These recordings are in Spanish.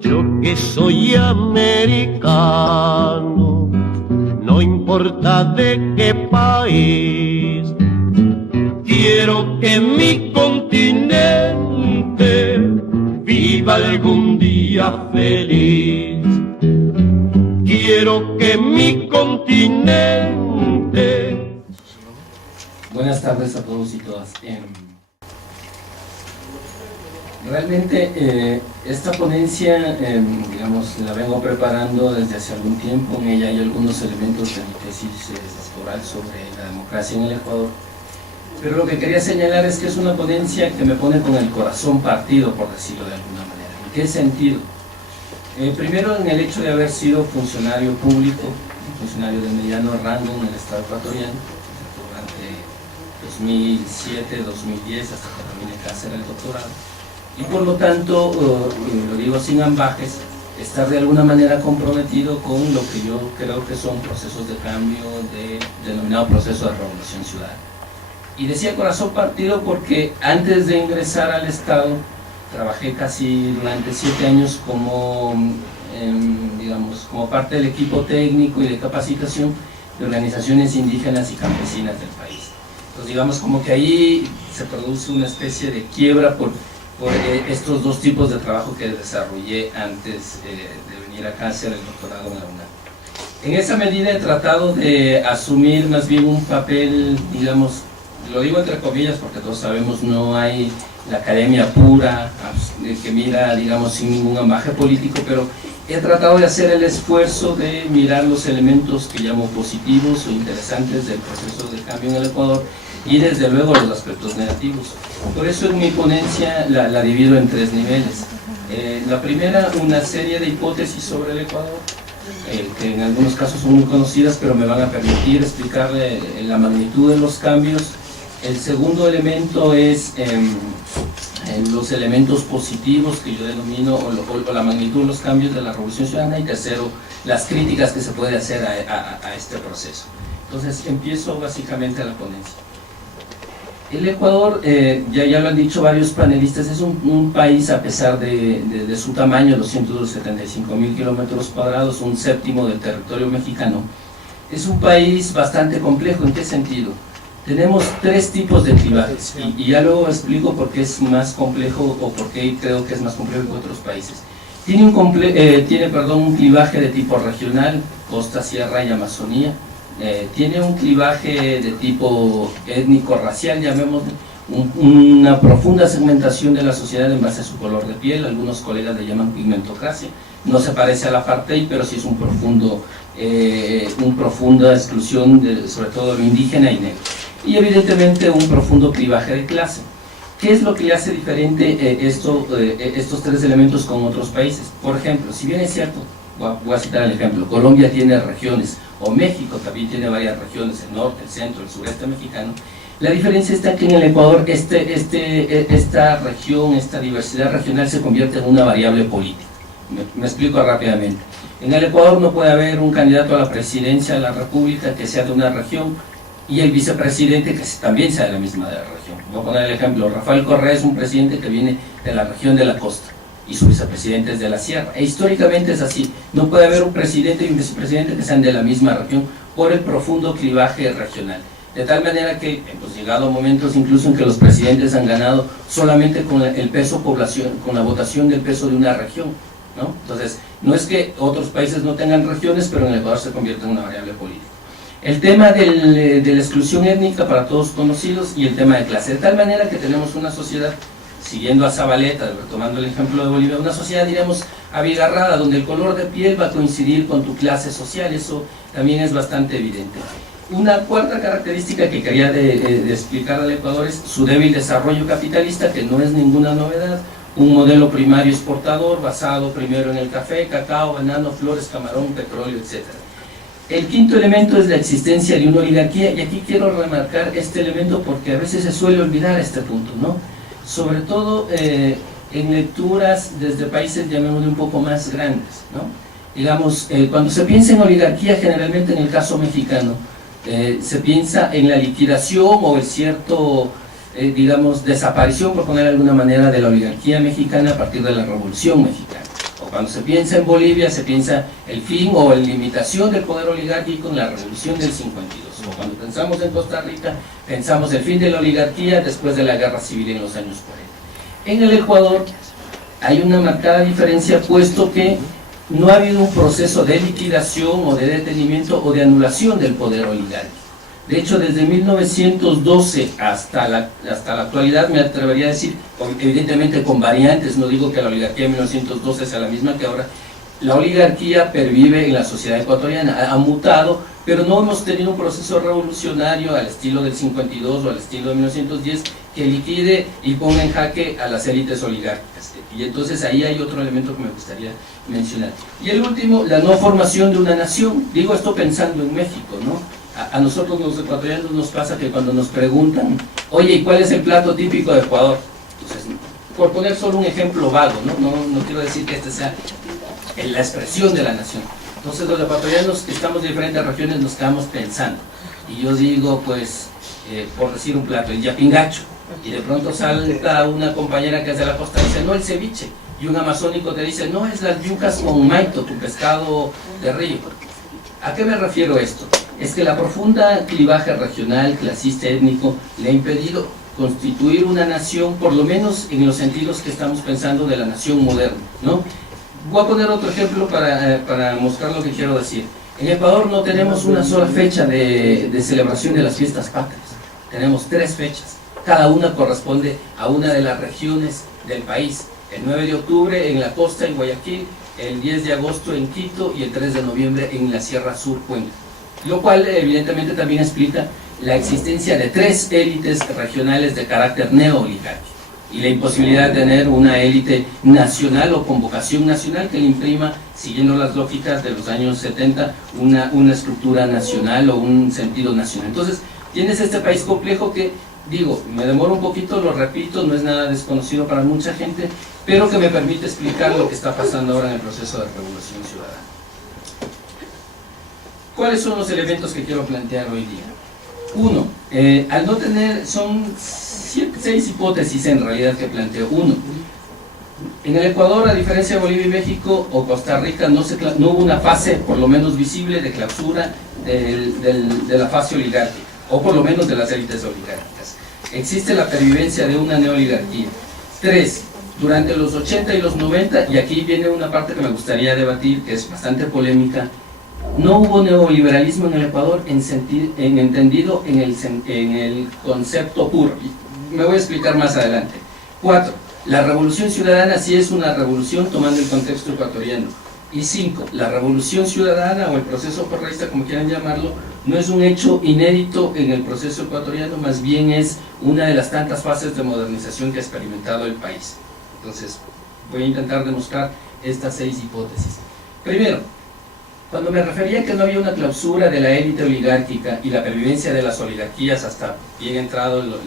Yo que soy americano, no importa de qué país, quiero que mi continente viva algún día feliz. Quiero que mi continente... Buenas tardes a todos y todas. Realmente esta ponencia, digamos, la vengo preparando desde hace algún tiempo. En ella hay algunos elementos de mi tesis doctoral sobre la democracia en el Ecuador. Pero lo que quería señalar es que es una ponencia que me pone con el corazón partido, por decirlo de alguna manera. ¿En qué sentido? Primero, en el hecho de haber sido funcionario público, funcionario de mediano rango en el Estado ecuatoriano, durante 2007, 2010, hasta que terminé de hacer el doctorado. Y por lo tanto, lo digo sin ambajes, estar de alguna manera comprometido con lo que yo creo que son procesos de cambio, denominado proceso de revolución ciudadana. Y decía corazón partido porque antes de ingresar al Estado, trabajé casi durante 7 años como, digamos, como parte del equipo técnico y de capacitación de organizaciones indígenas y campesinas del país. Entonces digamos como que ahí se produce una especie de quiebra por estos dos tipos de trabajo que desarrollé antes de venir acá a hacer el doctorado en la UNAM. En esa medida he tratado de asumir más bien un papel, digamos, lo digo entre comillas porque todos sabemos no hay la academia pura que mira, digamos, sin ningún ambaje político, pero he tratado de hacer el esfuerzo de mirar los elementos que llamo positivos o interesantes del proceso de cambio en el Ecuador y desde luego los aspectos negativos. Por eso en mi ponencia la divido en 3 niveles. La primera, una serie de hipótesis sobre el Ecuador, que en algunos casos son muy conocidas, pero me van a permitir explicarle la magnitud de los cambios. El segundo elemento es los elementos positivos que yo denomino, o la magnitud de los cambios de la Revolución Ciudadana, y tercero, las críticas que se puede hacer a este proceso. Entonces empiezo básicamente la ponencia. El Ecuador, ya lo han dicho varios panelistas, es un país, a pesar de su tamaño, 275.000 kilómetros cuadrados, un séptimo del territorio mexicano. Es un país bastante complejo. ¿En qué sentido? Tenemos 3 tipos de clivajes, y ya luego explico por qué es más complejo, o por qué creo que es más complejo que otros países. Tiene un clivaje de tipo regional, costa, sierra y Amazonía. Tiene un clivaje de tipo étnico-racial, llamémoslo, una profunda segmentación de la sociedad en base a su color de piel. Algunos colegas le llaman pigmentocracia. No se parece al apartheid, pero sí es una profunda exclusión sobre todo de lo indígena y negro. Y evidentemente un profundo clivaje de clase. ¿Qué es lo que le hace diferente estos 3 elementos con otros países? Por ejemplo, si bien es cierto, voy a citar el ejemplo, Colombia tiene regiones, o México también tiene varias regiones, el norte, el centro, el sureste mexicano, la diferencia está que en el Ecuador esta región, esta diversidad regional se convierte en una variable política. Me explico rápidamente. En el Ecuador no puede haber un candidato a la presidencia de la República que sea de una región y el vicepresidente que también sea de la misma región. Voy a poner el ejemplo, Rafael Correa es un presidente que viene de la región de la costa y su vicepresidente es de la sierra. E históricamente es así, no puede haber un presidente y un vicepresidente que sean de la misma región por el profundo clivaje regional. De tal manera que hemos llegado a momentos incluso en que los presidentes han ganado solamente con el peso población, con la votación del peso de una región, ¿no? Entonces, no es que otros países no tengan regiones, pero en el Ecuador se convierte en una variable política. El tema de la exclusión étnica, para todos conocidos, y el tema de clase, de tal manera que tenemos una sociedad, siguiendo a Zabaleta, retomando el ejemplo de Bolivia, una sociedad, diríamos, abigarrada, donde el color de piel va a coincidir con tu clase social. Eso también es bastante evidente. Una cuarta característica que quería explicar al Ecuador es su débil desarrollo capitalista, que no es ninguna novedad. Un modelo primario exportador basado primero en el café, cacao, banano, flores, camarón, petróleo, etc. El quinto elemento es la existencia de una oligarquía, y aquí quiero remarcar este elemento porque a veces se suele olvidar este punto, ¿no? Sobre todo en lecturas desde países, llamémosle, un poco más grandes, ¿no? Digamos, cuando se piensa en oligarquía, generalmente en el caso mexicano, se piensa en la liquidación o el cierto digamos, desaparición, por poner de alguna manera, de la oligarquía mexicana a partir de la Revolución Mexicana. O cuando se piensa en Bolivia, se piensa el fin o la limitación del poder oligárquico en la Revolución del 52. O cuando pensamos en Costa Rica, pensamos el fin de la oligarquía después de la Guerra Civil en los años 40. En el Ecuador hay una marcada diferencia, puesto que no ha habido un proceso de liquidación o de detenimiento o de anulación del poder oligárquico. De hecho, desde 1912 hasta la actualidad, me atrevería a decir, evidentemente con variantes, no digo que la oligarquía de 1912 sea la misma que ahora, la oligarquía pervive en la sociedad ecuatoriana, ha mutado, pero no hemos tenido un proceso revolucionario al estilo del 52 o al estilo de 1910 que liquide y ponga en jaque a las élites oligárquicas. Y entonces ahí hay otro elemento que me gustaría mencionar. Y el último, la no formación de una nación. Digo esto pensando en México, ¿no? A nosotros los ecuatorianos nos pasa que cuando nos preguntan, oye, ¿y cuál es el plato típico de Ecuador? Entonces, por poner solo un ejemplo vago, no quiero decir que este sea la expresión de la nación. Entonces los ecuatorianos que estamos de diferentes regiones nos quedamos pensando. Y yo digo, pues, por decir un plato, el yapingacho. Y de pronto salta una compañera que es de la costa y dice, no, el ceviche. Y un amazónico te dice, no, es las yucas con maito, tu pescado de río. ¿A qué me refiero esto? Es que la profunda clivaje regional, clasista, étnico, le ha impedido constituir una nación, por lo menos en los sentidos que estamos pensando de la nación moderna, ¿no? Voy a poner otro ejemplo para mostrar lo que quiero decir. En Ecuador no tenemos una sola fecha de celebración de las fiestas patrias. Tenemos 3 fechas. Cada una corresponde a una de las regiones del país. El 9 de octubre en la costa, en Guayaquil, el 10 de agosto en Quito y el 3 de noviembre en la Sierra Sur, Cuenca. Lo cual evidentemente también explica la existencia de 3 élites regionales de carácter neoligárquico y la imposibilidad de tener una élite nacional o con vocación nacional que le imprima, siguiendo las lógicas de los años 70, una estructura nacional o un sentido nacional. Entonces, tienes este país complejo que, digo, me demoro un poquito, lo repito, no es nada desconocido para mucha gente, pero que me permite explicar lo que está pasando ahora en el proceso de revolución ciudadana. ¿Cuáles son los elementos que quiero plantear hoy día? Uno, al no tener, son 6 hipótesis en realidad que planteo. Uno, en el Ecuador, a diferencia de Bolivia y México o Costa Rica, no hubo una fase, por lo menos visible, de clausura de la fase oligárquica, o por lo menos de las élites oligárquicas. Existe la pervivencia de una neoligarquía. 3, durante los 80 y los 90, y aquí viene una parte que me gustaría debatir, que es bastante polémica, no hubo neoliberalismo en el Ecuador entendido en el concepto puro. Me voy a explicar más adelante. 4, la revolución ciudadana sí es una revolución tomando el contexto ecuatoriano. Y 5, la revolución ciudadana o el proceso correísta, como quieran llamarlo, no es un hecho inédito en el proceso ecuatoriano, más bien es una de las tantas fases de modernización que ha experimentado el país. Entonces, voy a intentar demostrar estas 6 hipótesis. Primero, cuando me refería a que no había una clausura de la élite oligárquica y la pervivencia de las oligarquías hasta bien entrado el 94-95,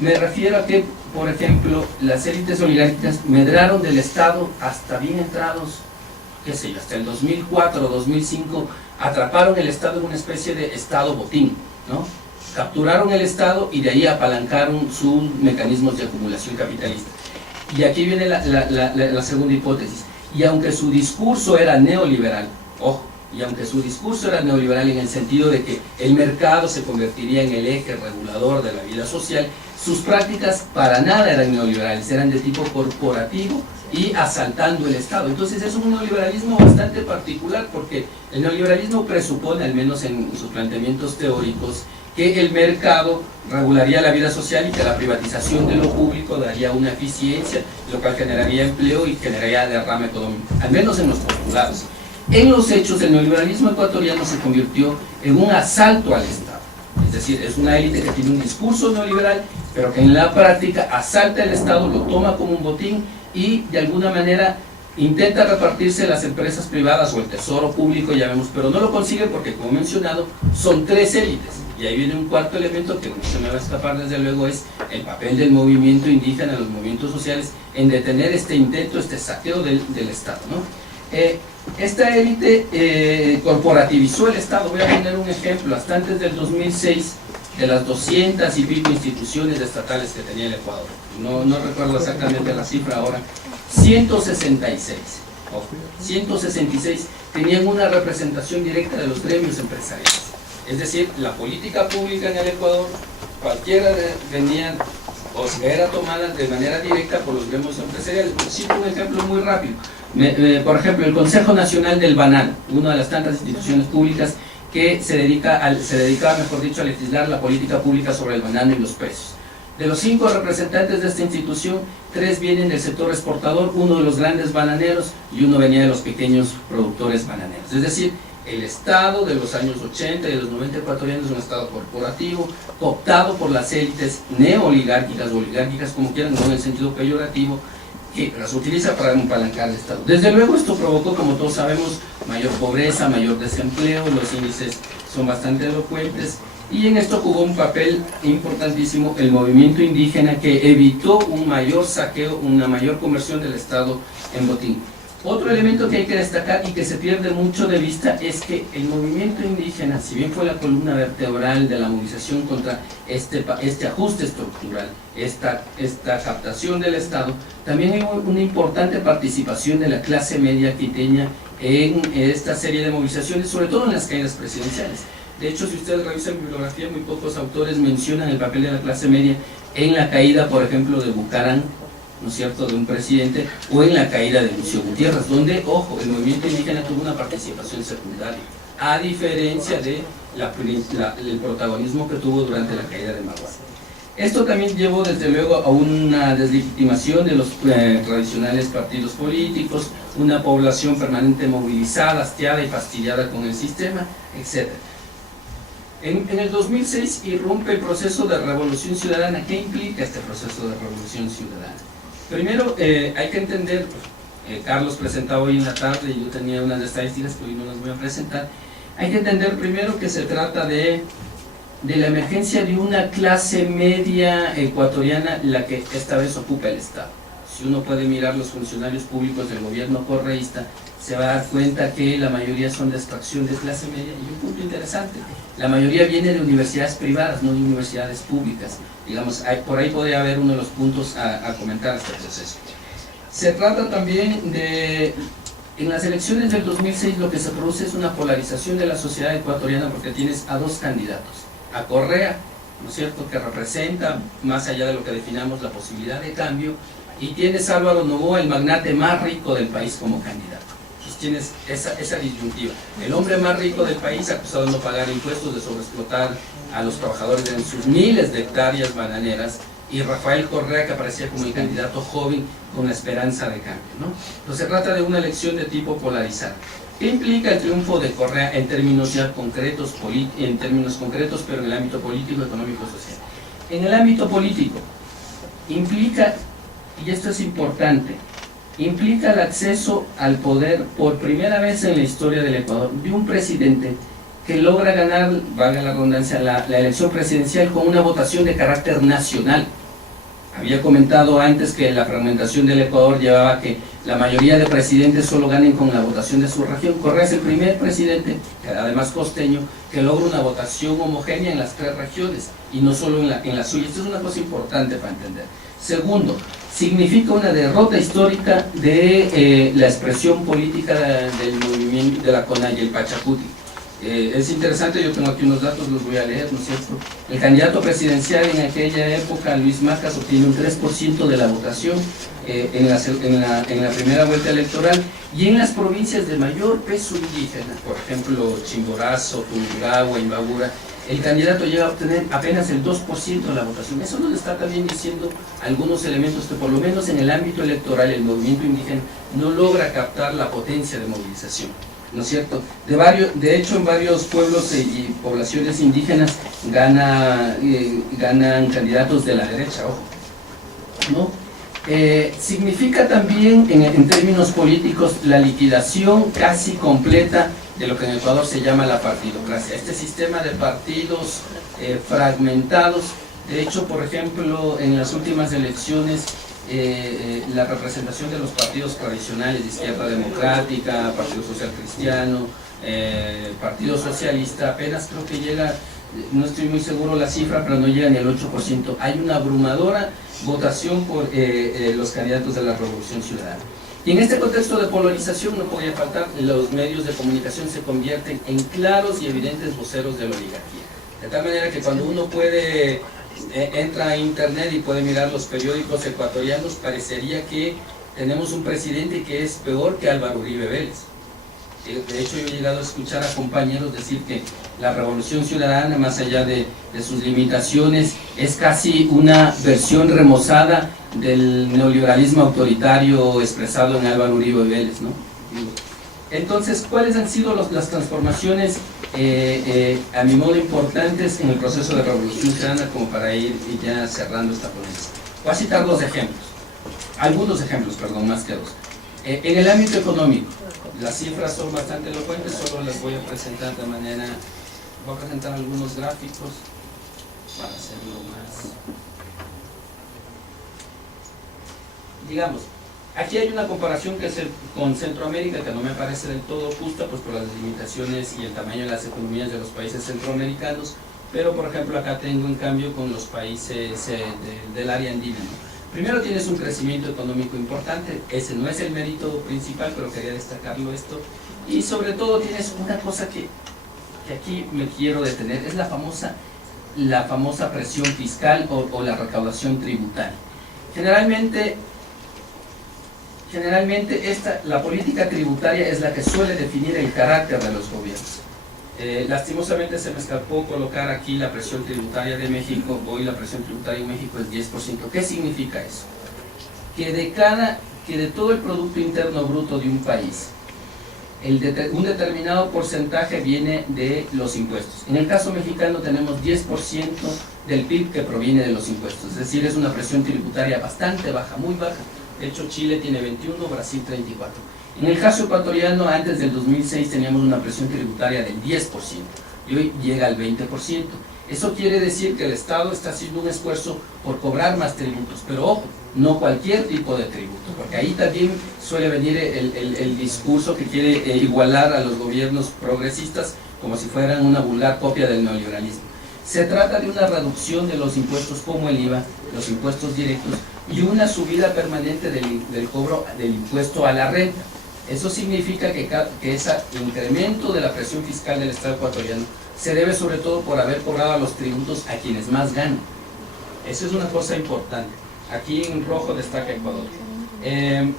me refiero a que, por ejemplo, las élites oligárquicas medraron del Estado hasta bien entrados, qué sé yo, hasta el 2004 o 2005, atraparon el Estado en una especie de Estado botín, ¿no? Capturaron el Estado y de ahí apalancaron sus mecanismos de acumulación capitalista. Y aquí viene la segunda hipótesis. Y aunque su discurso era neoliberal, ojo, y aunque su discurso era neoliberal en el sentido de que el mercado se convertiría en el eje regulador de la vida social, sus prácticas para nada eran neoliberales, eran de tipo corporativo y asaltando el Estado. Entonces es un neoliberalismo bastante particular, porque el neoliberalismo presupone, al menos en sus planteamientos teóricos, que el mercado regularía la vida social y que la privatización de lo público daría una eficiencia, lo cual generaría empleo y generaría derrame económico, al menos en los postulados. En los hechos, el neoliberalismo ecuatoriano se convirtió en un asalto al Estado. Es decir, es una élite que tiene un discurso neoliberal, pero que en la práctica asalta el Estado, lo toma como un botín y de alguna manera intenta repartirse las empresas privadas o el tesoro público, ya vemos, pero no lo consigue porque, como he mencionado, son 3 élites. Y ahí viene un cuarto elemento que no se me va a escapar, desde luego, es el papel del movimiento indígena, los movimientos sociales, en detener este intento, este saqueo del Estado, ¿no? Esta élite corporativizó el Estado. Voy a poner un ejemplo. Hasta antes del 2006, de las 200 y pico instituciones estatales que tenía el Ecuador. No recuerdo exactamente la cifra ahora. 166. Ojo, 166 tenían una representación directa de los gremios empresariales. Es decir, la política pública en el Ecuador, cualquiera venía o era tomada de manera directa por los gremios empresariales. Cito un ejemplo muy rápido. Por ejemplo, el Consejo Nacional del Banano, una de las tantas instituciones públicas que se dedicaba, mejor dicho, a legislar la política pública sobre el banano y los precios. De los 5 representantes de esta institución, 3 vienen del sector exportador, 1 de los grandes bananeros y 1 venía de los pequeños productores bananeros. Es decir, el Estado de los años 80 y de los 90 ecuatorianos es un Estado corporativo, cooptado por las élites neoligárquicas o oligárquicas, como quieran, no en el sentido peyorativo, que las utiliza para apalancar el Estado. Desde luego esto provocó, como todos sabemos, mayor pobreza, mayor desempleo, los índices son bastante elocuentes, y en esto jugó un papel importantísimo el movimiento indígena, que evitó un mayor saqueo, una mayor conversión del Estado en botín. Otro elemento que hay que destacar y que se pierde mucho de vista es que el movimiento indígena, si bien fue la columna vertebral de la movilización contra este ajuste estructural, esta captación del Estado, también hay una importante participación de la clase media quiteña en esta serie de movilizaciones, sobre todo en las caídas presidenciales. De hecho, si ustedes revisan bibliografía, muy pocos autores mencionan el papel de la clase media en la caída, por ejemplo, de Bucarán, ¿no es cierto?, de un presidente, o en la caída de Lucio Gutiérrez, donde, ojo, el movimiento indígena tuvo una participación secundaria, a diferencia de el protagonismo que tuvo durante la caída de Marwán. Esto también llevó, desde luego, a una deslegitimación de los tradicionales partidos políticos, una población permanente movilizada, hastiada y fastidiada con el sistema, etc. En el 2006 irrumpe el proceso de revolución ciudadana. ¿Qué implica este proceso de revolución ciudadana? Primero, hay que entender, Carlos presentaba hoy en la tarde y yo tenía unas estadísticas que hoy no las voy a presentar. Hay que entender primero que se trata de la emergencia de una clase media ecuatoriana, la que esta vez ocupa el Estado. Si uno puede mirar los funcionarios públicos del gobierno correísta, se va a dar cuenta que la mayoría son de extracción de clase media. Y un punto interesante, la mayoría viene de universidades privadas, no de universidades públicas. Digamos, por ahí podría haber uno de los puntos a comentar este proceso. Se trata también de, en las elecciones del 2006 lo que se produce es una polarización de la sociedad ecuatoriana, porque tienes a 2 candidatos, a Correa, ¿no es cierto?, que representa, más allá de lo que definamos, la posibilidad de cambio, y tienes a Álvaro Noboa, el magnate más rico del país, como candidato. Entonces tienes esa disyuntiva. El hombre más rico del país, acusado de no pagar impuestos, de sobreexplotar a los trabajadores en sus miles de hectáreas bananeras, y Rafael Correa, que aparecía como el candidato joven con la esperanza de cambio, ¿no? Entonces se trata de una elección de tipo polarizado. ¿Qué implica el triunfo de Correa en términos ya concretos, pero en el ámbito político, económico y social? En el ámbito político implica, y esto es importante, implica el acceso al poder por primera vez en la historia del Ecuador de un presidente que logra ganar, valga la redundancia, la elección presidencial con una votación de carácter nacional. Había comentado antes que la fragmentación del Ecuador llevaba a que la mayoría de presidentes solo ganen con la votación de su región. Correa es el primer presidente, además costeño, que logra una votación homogénea en las 3 regiones y no solo en la suya. Esto es una cosa importante para entender. Segundo, significa una derrota histórica de la expresión política del movimiento de la CONAIE, el Pachacuti. Es interesante, yo tengo aquí unos datos, los voy a leer, ¿no es cierto? El candidato presidencial en aquella época, Luis Macas, obtiene un 3% de la votación en la primera vuelta electoral, y en las provincias de mayor peso indígena, por ejemplo, Chimborazo, Tungurahua, Imbabura, el candidato llega a obtener apenas el 2% de la votación. Eso nos está también diciendo algunos elementos que por lo menos en el ámbito electoral el movimiento indígena no logra captar la potencia de movilización, ¿no es cierto? De hecho, en varios pueblos y poblaciones indígenas ganan candidatos de la derecha, ojo, ¿no? Significa también, en términos políticos, la liquidación casi completa de lo que en Ecuador se llama la partidocracia, este sistema de partidos fragmentados. De hecho, por ejemplo, en las últimas elecciones, la representación de los partidos tradicionales de izquierda democrática, Partido Social Cristiano, Partido Socialista, apenas creo que llega no estoy muy seguro la cifra, pero no llega ni al 8%. Hay una abrumadora votación por los candidatos de la Revolución Ciudadana. Y en este contexto de polarización no podía faltar, los medios de comunicación se convierten en claros y evidentes voceros de la oligarquía. De tal manera que cuando uno entra a internet y puede mirar los periódicos ecuatorianos, parecería que tenemos un presidente que es peor que Álvaro Uribe Vélez. De hecho, yo he llegado a escuchar a compañeros decir que la Revolución Ciudadana, más allá de sus limitaciones, es casi una versión remozada del neoliberalismo autoritario expresado en Álvaro Uribe Vélez, ¿no? Entonces, ¿cuáles han sido las transformaciones, a mi modo, importantes en el proceso de Revolución Ciudadana, como para ir ya cerrando esta ponencia? Voy a citar algunos ejemplos, más que dos. En el ámbito económico, las cifras son bastante elocuentes, solo las voy a presentar voy a presentar algunos gráficos para hacerlo más. Digamos, aquí hay una comparación con Centroamérica que no me parece del todo justa, pues por las limitaciones y el tamaño de las economías de los países centroamericanos, pero por ejemplo acá tengo en cambio con los países del área andina, ¿no? Primero tienes un crecimiento económico importante, ese no es el mérito principal, pero quería destacarlo esto, y sobre todo tienes una cosa que aquí me quiero detener, es la famosa presión fiscal o la recaudación tributaria. Generalmente la política tributaria es la que suele definir el carácter de los gobiernos. Lastimosamente se me escapó colocar aquí la presión tributaria de México. Hoy la presión tributaria en México es 10%. ¿Qué significa eso? Que de todo el Producto Interno Bruto de un país, un determinado porcentaje viene de los impuestos. En el caso mexicano tenemos 10% del PIB que proviene de los impuestos, es decir, es una presión tributaria bastante baja, muy baja. De hecho, Chile tiene 21, Brasil 34. En el caso ecuatoriano, antes del 2006 teníamos una presión tributaria del 10% y hoy llega al 20%. Eso quiere decir que el Estado está haciendo un esfuerzo por cobrar más tributos, pero ojo, no cualquier tipo de tributo, porque ahí también suele venir el discurso que quiere igualar a los gobiernos progresistas como si fueran una vulgar copia del neoliberalismo. Se trata de una reducción de los impuestos como el IVA, los impuestos directos, y una subida permanente del cobro del impuesto a la renta. Eso significa que ese incremento de la presión fiscal del Estado ecuatoriano se debe sobre todo por haber cobrado a los tributos a quienes más ganan. Eso es una cosa importante. Aquí en rojo destaca Ecuador. En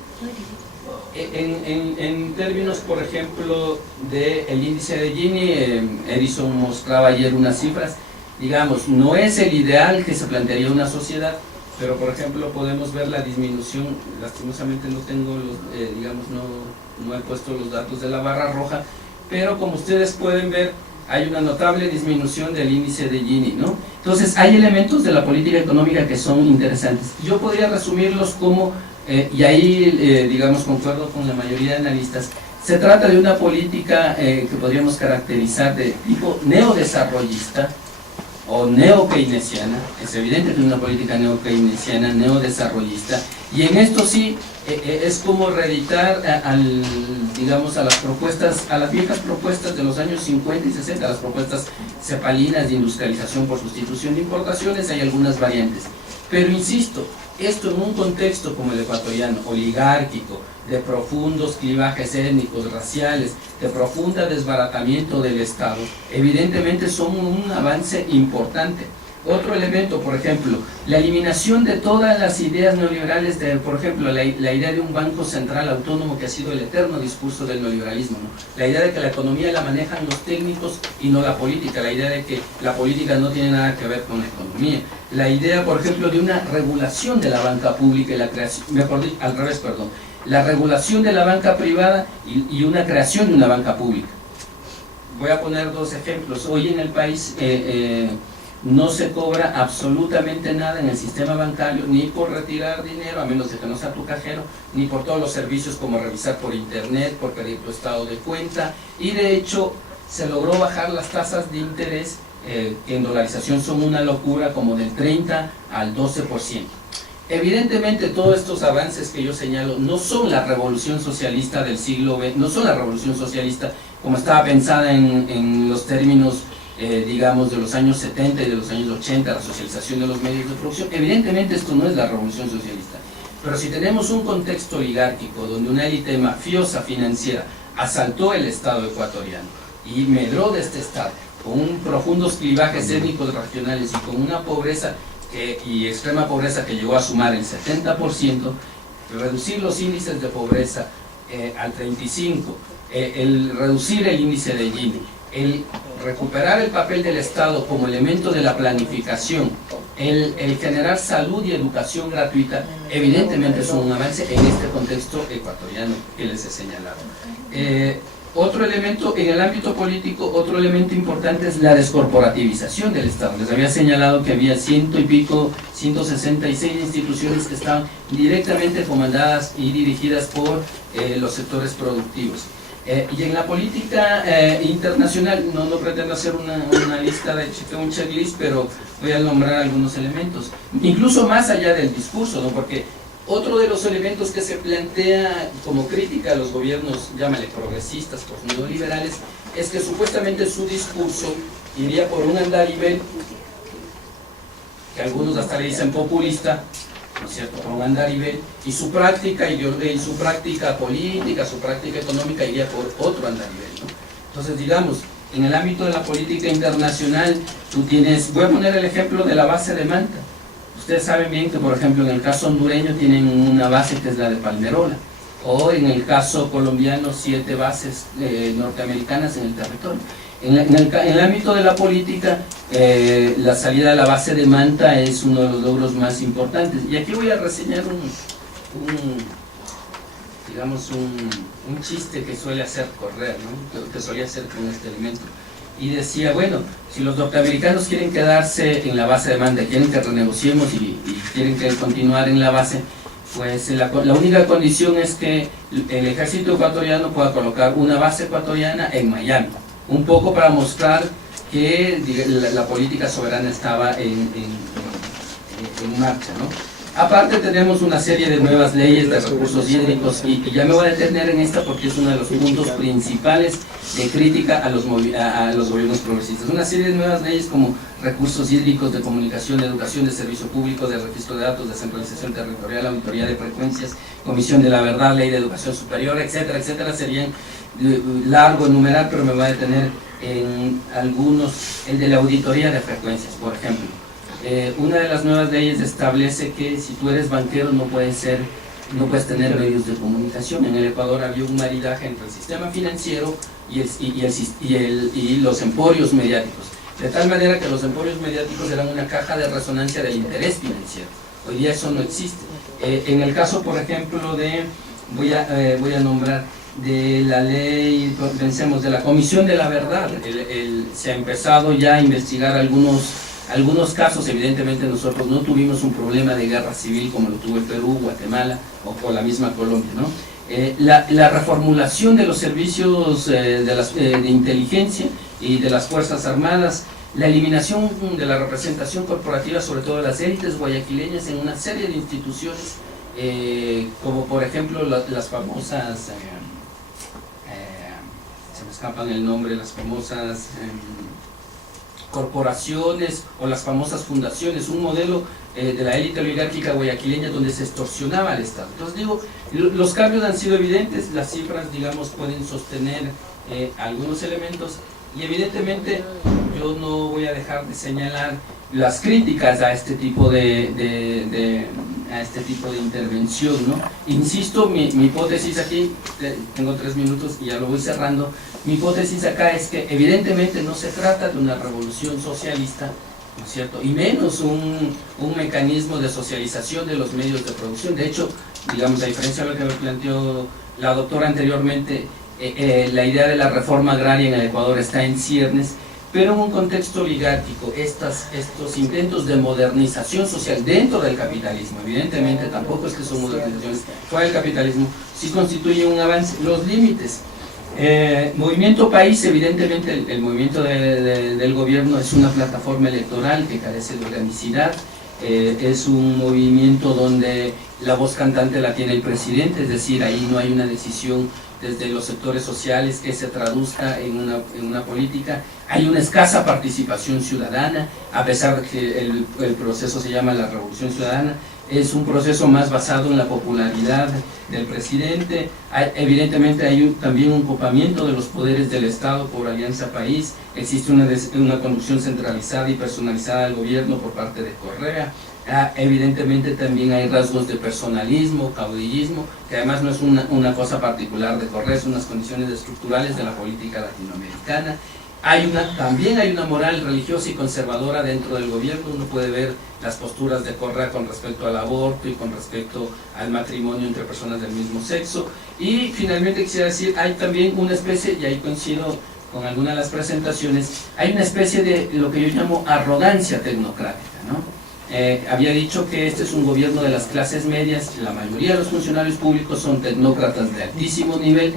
términos, por ejemplo, del índice de Gini, Edison mostraba ayer unas cifras. Digamos, no es el ideal que se plantearía una sociedad, pero por ejemplo podemos ver la disminución. Lastimosamente no tengo no he puesto los datos de la barra roja, pero como ustedes pueden ver hay una notable disminución del índice de Gini, ¿no? Entonces hay elementos de la política económica que son interesantes. Yo podría resumirlos como, y ahí concuerdo con la mayoría de analistas, se trata de una política que podríamos caracterizar de tipo neodesarrollista o neo-keynesiana. Es evidente que es una política neo-keynesiana, neodesarrollista, y en esto sí es como reeditar a las propuestas, a las viejas propuestas de los años 50 y 60, las propuestas cepalinas de industrialización por sustitución de importaciones. Hay algunas variantes, pero insisto, esto en un contexto como el ecuatoriano, oligárquico, de profundos clivajes étnicos, raciales, de profunda desbaratamiento del Estado, evidentemente son un avance importante. Otro elemento, por ejemplo, la eliminación de todas las ideas neoliberales, por ejemplo, la idea de un banco central autónomo, que ha sido el eterno discurso del neoliberalismo, ¿no? La idea de que la economía la manejan los técnicos y no la política, la idea de que la política no tiene nada que ver con la economía, la idea, por ejemplo, de una regulación de la banca pública y la creación, la regulación de la banca privada y una creación de una banca pública. Voy a poner dos ejemplos. Hoy en el país no se cobra absolutamente nada en el sistema bancario, ni por retirar dinero, a menos de que no sea tu cajero, ni por todos los servicios como revisar por internet, por pedir tu estado de cuenta, y de hecho se logró bajar las tasas de interés, que en dolarización son una locura, como del 30 al 12%. Evidentemente todos estos avances que yo señalo no son la revolución socialista del siglo XX, no son la revolución socialista como estaba pensada en los términos digamos, de los años 70 y de los años 80, la socialización de los medios de producción. Evidentemente esto no es la revolución socialista, pero si tenemos un contexto oligárquico donde una élite mafiosa financiera asaltó el Estado ecuatoriano y medró de este Estado, con profundos clivajes étnicos regionales y con una pobreza y extrema pobreza que llegó a sumar el 70%, reducir los índices de pobreza al 35%, el reducir el índice de Gini, el recuperar el papel del Estado como elemento de la planificación, el generar salud y educación gratuita, evidentemente es un avance en este contexto ecuatoriano que les he señalado. Otro elemento en el ámbito político, otro elemento importante es la descorporativización del Estado. Les había señalado que había 166 instituciones que estaban directamente comandadas y dirigidas por los sectores productivos. Y en la política internacional, no pretendo hacer una lista de un checklist, pero voy a nombrar algunos elementos, incluso más allá del discurso, ¿no? Porque otro de los elementos que se plantea como crítica a los gobiernos, llámale progresistas, neoliberales, es que supuestamente su discurso iría por un andarivel, que algunos hasta le dicen populista, ¿no es cierto?, por un andarivel, y su práctica política, su práctica económica iría por otro andarivel, ¿no? Entonces, digamos, en el ámbito de la política internacional, tú tienes, voy a poner el ejemplo de la base de Manta. Ustedes saben bien que, por ejemplo, en el caso hondureño tienen una base que es la de Palmerola, o en el caso colombiano 7 bases norteamericanas en el territorio. En el ámbito de la política, la salida de la base de Manta es uno de los logros más importantes. Y aquí voy a reseñar un chiste que suele hacer correr, ¿no? que solía hacer con este elemento. Y decía, bueno, si los norteamericanos quieren quedarse en la base de Manta, quieren que renegociemos y quieren que continuar en la base, pues la única condición es que el ejército ecuatoriano pueda colocar una base ecuatoriana en Miami, un poco para mostrar que la política soberana estaba en marcha, ¿no? Aparte tenemos una serie de nuevas leyes de recursos hídricos y ya me voy a detener en esta porque es uno de los puntos principales de crítica a los gobiernos progresistas. Una serie de nuevas leyes como recursos hídricos, de comunicación, de educación, de servicio público, de registro de datos, descentralización territorial, auditoría de frecuencias, comisión de la verdad, ley de educación superior, etcétera, etcétera. Serían largo enumerar, pero me voy a detener en algunos. El de la auditoría de frecuencias, por ejemplo. Una de las nuevas leyes establece que si tú eres banquero no puedes tener medios de comunicación. En el Ecuador había un maridaje entre el sistema financiero y los emporios mediáticos, de tal manera que los emporios mediáticos eran una caja de resonancia del interés financiero. Hoy día eso no existe. En el caso, por ejemplo, voy a nombrar de la ley, pensemos, de la Comisión de la Verdad, se ha empezado ya a investigar algunos casos. Evidentemente nosotros no tuvimos un problema de guerra civil como lo tuvo el Perú, Guatemala o la misma Colombia, ¿no? La reformulación de los servicios de inteligencia y de las Fuerzas Armadas, la eliminación de la representación corporativa, sobre todo de las élites guayaquileñas en una serie de instituciones, como por ejemplo las famosas, se me escapan el nombre, las famosas corporaciones o las famosas fundaciones, un modelo de la élite oligárquica guayaquileña donde se extorsionaba al Estado. Entonces digo, los cambios han sido evidentes, las cifras, digamos, pueden sostener algunos elementos, y evidentemente yo no voy a dejar de señalar las críticas a este tipo de intervención, ¿no? Insisto, mi hipótesis aquí, tengo 3 minutos y ya lo voy cerrando. Mi hipótesis acá es que evidentemente no se trata de una revolución socialista, ¿no es cierto?, y menos un mecanismo de socialización de los medios de producción. De hecho, digamos, a diferencia de lo que me planteó la doctora anteriormente, la idea de la reforma agraria en el Ecuador está en ciernes, pero en un contexto oligárquico, estos intentos de modernización social dentro del capitalismo, evidentemente tampoco es que son modernizaciones fuera del capitalismo, sí constituyen un avance. Los límites. Movimiento País, evidentemente el movimiento del gobierno es una plataforma electoral que carece de organicidad, es un movimiento donde la voz cantante la tiene el presidente, es decir, ahí no hay una decisión desde los sectores sociales que se traduzca en una política. Hay una escasa participación ciudadana, a pesar de que el proceso se llama la Revolución Ciudadana. Es un proceso más basado en la popularidad del presidente. Evidentemente hay también un copamiento de los poderes del Estado por Alianza País. Existe una conducción centralizada y personalizada del gobierno por parte de Correa. Evidentemente también hay rasgos de personalismo, caudillismo, que además no es una cosa particular de Correa, son unas condiciones estructurales de la política latinoamericana. También hay una moral religiosa y conservadora dentro del gobierno. Uno puede ver las posturas de Correa con respecto al aborto y con respecto al matrimonio entre personas del mismo sexo. Y finalmente quisiera decir, hay también una especie, y ahí coincido con algunas de las presentaciones, hay una especie de lo que yo llamo arrogancia tecnocrática, ¿no? Había dicho que este es un gobierno de las clases medias, la mayoría de los funcionarios públicos son tecnócratas de altísimo nivel.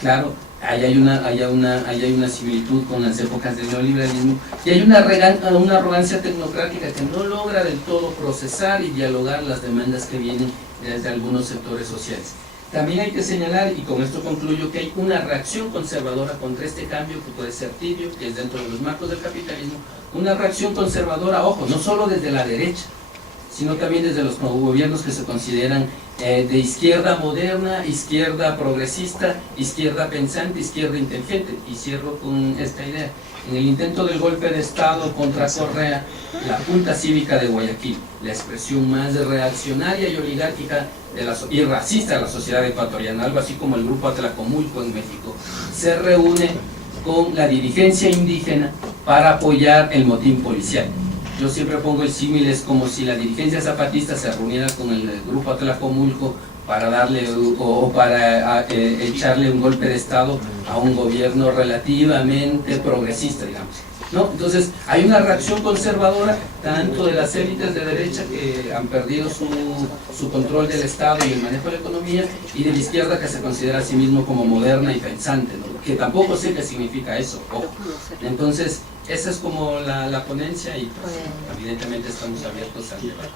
Claro, ahí hay una similitud con las épocas del neoliberalismo, y hay una arrogancia tecnocrática que no logra del todo procesar y dialogar las demandas que vienen desde algunos sectores sociales. También hay que señalar, y con esto concluyo, que hay una reacción conservadora contra este cambio que puede ser tibio, que es dentro de los marcos del capitalismo, una reacción conservadora, ojo, no solo desde la derecha, sino también desde los gobiernos que se consideran de izquierda moderna, izquierda progresista, izquierda pensante, izquierda inteligente. Y cierro con esta idea. En el intento del golpe de Estado contra Correa, la Junta Cívica de Guayaquil, la expresión más reaccionaria y oligárquica y racista de la sociedad ecuatoriana, algo así como el Grupo Atlacomulco en México, se reúne con la dirigencia indígena para apoyar el motín policial. Yo siempre pongo el símil, es como si la dirigencia zapatista se reuniera con el Grupo Atlacomulco para darle para echarle un golpe de Estado a un gobierno relativamente progresista, digamos, ¿no? Entonces hay una reacción conservadora tanto de las élites de derecha que han perdido su control del Estado y el manejo de la economía, y de la izquierda que se considera a sí mismo como moderna y pensante, ¿no? Que tampoco sé qué significa eso, ojo. Entonces esa es como la ponencia, y pues, evidentemente estamos abiertos al debate.